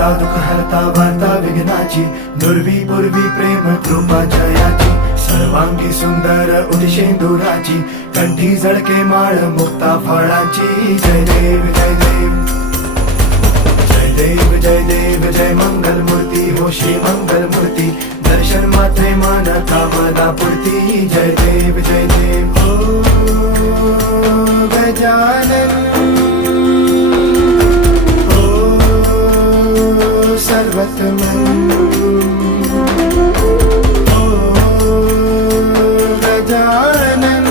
दाता दुःख हरता वार्ता विघ्नाची, दुर्वी पूर्वी प्रेम कृपा जयाची, सर्वांगी सुंदर उदिशेंदुराची, कंठी जळके माळ मुक्ता फळाची. जय देव जय देव जय देव जय देव जय मंगल मूर्ती हो श्री मंगल मूर्ती, दर्शन मात्रे मान कामना पूर्ती. जय देव जय देव ओ गजानन ओ सर्वतमन ओ गजानन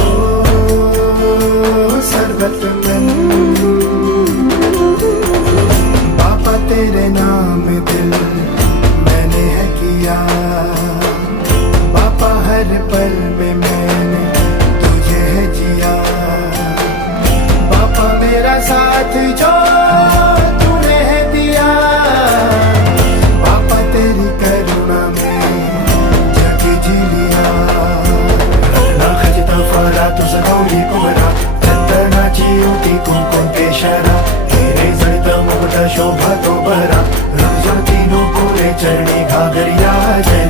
ओ सर्वतमन. बापा तेरे नाम दिल मैंने है किया, बापा हर पल में मैंने तुझे है जिया, बापा मेरा साथ जो तूने है दिया, बापा तेरी करुणा में जग जी लिया. रत्ना खजिता फारा तुझ गौरी कुमरा, चंदनाची ओटी कुंकुम केशरा, हिरे जळत मुकुट शोभा तो बरा, रुजवती नो पुरे चरणी घागरिया. जय